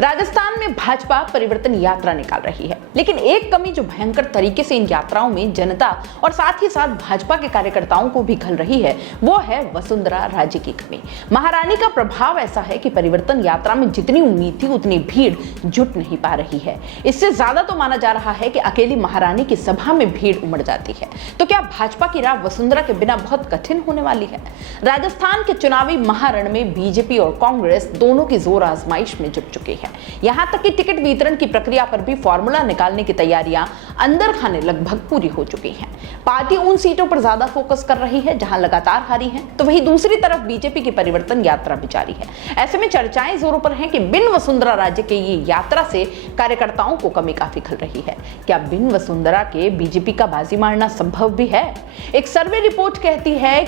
राजस्थान में भाजपा परिवर्तन यात्रा निकाल रही है, लेकिन एक कमी जो भयंकर तरीके से इन यात्राओं में जनता और साथ ही साथ भाजपा के कार्यकर्ताओं को भी खल रही है, वो है वसुंधरा राजे की कमी। महारानी का प्रभाव ऐसा है कि परिवर्तन यात्रा में जितनी उम्मीद थी उतनी भीड़ जुट नहीं पा रही है। इससे ज्यादा तो माना जा रहा है कि अकेली महारानी की सभा में भीड़ उमड़ जाती है। तो क्या भाजपा की राह वसुंधरा के बिना बहुत कठिन होने वाली है? राजस्थान के चुनावी महारण में बीजेपी और कांग्रेस दोनों की जोर आजमाइश में जुट चुकी है। यहां तक कि टिकट वितरण की प्रक्रिया पर भी फॉर्मूला निकालने की तैयारियां अंदर खाने लगभग पूरी हो चुकी हैं। पार्टी उन सीटों पर ज्यादा फोकस कर रही है जहां लगातार हारी है, तो वहीं दूसरी तरफ बीजेपी की परिवर्तन यात्रा भी जारी है। ऐसे में चर्चाएं जोरों पर हैं कि बिन वसुंधरा राजे के ये यात्रा से कार्यकर्ताओं को कमी काफी खल रही है। क्या बिन वसुंधरा के बीजेपी का बाजी मारना संभव भी है? एक सर्वे रिपोर्ट कहती है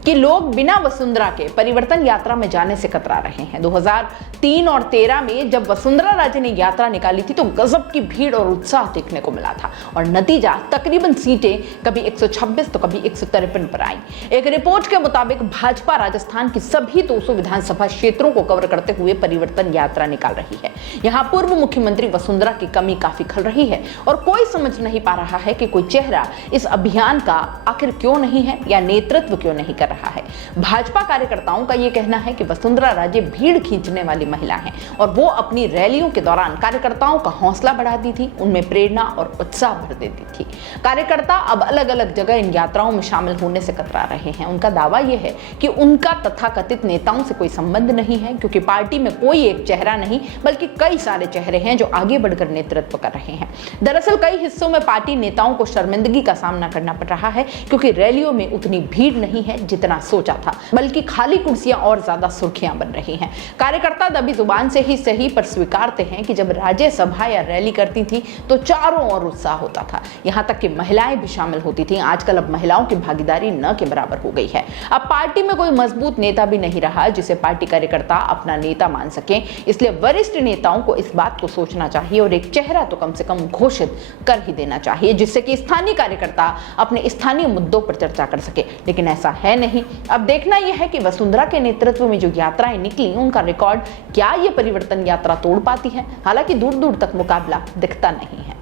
कि लोग बिना वसुंधरा के परिवर्तन यात्रा में जाने से कतरा रहे हैं। 2003 और 13 में जब वसुंधरा राजे ने यात्रा निकाली थी तो गजब की भीड़ और उत्साह देखने को मिला था और नतीजा तकरीबन सीटें कभी 126 तो कभी 153 पर आई। एक रिपोर्ट के मुताबिक भाजपा राजस्थान की सभी 200 विधानसभा क्षेत्रों को कवर करते हुए परिवर्तन यात्रा निकाल रही है। यहाँ पूर्व मुख्यमंत्री वसुंधरा की कमी काफी खल रही है और कोई समझ नहीं पा रहा है कि कोई चेहरा इस अभियान का आखिर क्यों नहीं है या नेतृत्व क्यों नहीं कर रहा है। भाजपा कार्यकर्ताओं का यह कहना है कि वसुंधरा राजे भीड़ खींचने वाली महिला हैं और वो अपनी रैलियों के दौरान कार्यकर्ताओं का हौसला बढ़ाती थी, उनमें प्रेरणा और उत्साह भर देती थी। कार्यकर्ता अब अलग अलग जगह इन यात्राओं में शामिल होने से कतरा रहे हैं। उनका दावा यह है कि उनका तथाकथित नेताओं से कोई संबंध नहीं है, क्योंकि पार्टी में कोई एक चेहरा नहीं बल्कि कई सारे चेहरे हैं जो आगे बढ़कर नेतृत्व कर रहे हैं। दरअसल कई हिस्सों में पार्टी नेताओं को शर्मिंदगी का सामना करना पड़ रहा है, क्योंकि रैलियों में उतनी भीड़ नहीं है जितना सोचा था, बल्कि खाली कुर्सियां और ज्यादा सुर्खियां बन रही हैं। कार्यकर्ता दबी जुबान से ही सही पर स्वीकारते हैं कि जब राज्य सभा या रैली करती थी तो चारों ओर उत्साह होता था, यहां तक कि महिलाएं भी शामिल होती थी। आजकल अब महिलाओं की भागीदारी न के बराबर हो गई है। अब पार्टी में कोई मजबूत नेता भी नहीं रहा जिसे पार्टी कार्यकर्ता अपना नेता मान सके, इसलिए वरिष्ठ नेताओं को इस बात को सोचना चाहिए और एक चेहरा तो कम से कम घोषित कर ही देना चाहिए, जिससे कि स्थानीय कार्यकर्ता अपने स्थानीय मुद्दों पर चर्चा कर सके। लेकिन ऐसा है नहीं। अब देखना यह है कि वसुंधरा के नेतृत्व में जो यात्राएं निकली उनका रिकॉर्ड क्या ये परिवर्तन यात्रा तोड़ पाती है। हालांकि दूर दूर तक मुकाबला दिखता नहीं है।